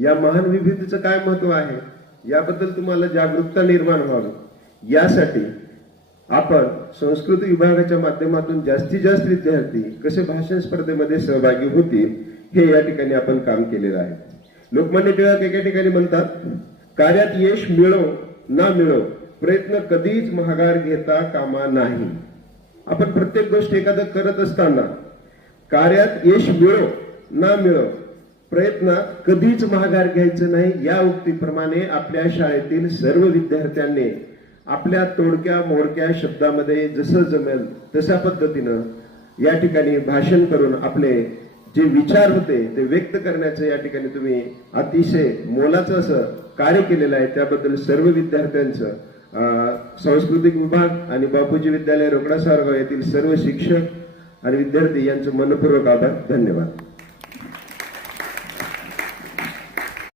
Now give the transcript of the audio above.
या महान विभूतीचं काय महत्व आहे याबद्दल तुम्हाला जागरूकता निर्माण व्हावी यासाठी आपण संस्कृत विभागाच्या माध्यमातून जास्तीत जास्त विद्यार्थी कसे भाषण स्पर्धेमध्ये सहभागी होतील हे या ठिकाणी आपण काम केलेलं आहे। लोकमान्य टिळक एका ठिकाणी म्हणतात, कार्यात यश मिळो ना मिळो प्रयत्न कधीच महागार घेता कामा नाही। आपण प्रत्येक गोष्ट एखादं करत असताना कार्यात यश मिळो ना मिळो प्रयत्न कधीच महागार घ्यायचं नाही या उक्तीप्रमाणे आपल्या शाळेतील सर्व विद्यार्थ्यांनी आपल्या तोडक्या मोडक्या शब्दामध्ये जसं जमेल तशा पद्धतीनं या ठिकाणी भाषण करून आपले जे विचार होते ते व्यक्त करण्याचं या ठिकाणी तुम्ही अतिशय मोलाचं असं कार्य केलेलं आहे। त्याबद्दल सर्व विद्यार्थ्यांचं सांस्कृतिक विभाग आणि बापूजी विद्यालय रोकडा सारगाव येथील सर्व शिक्षक आणि विद्यार्थी यांचं मनपूर्वक आभार। धन्यवाद।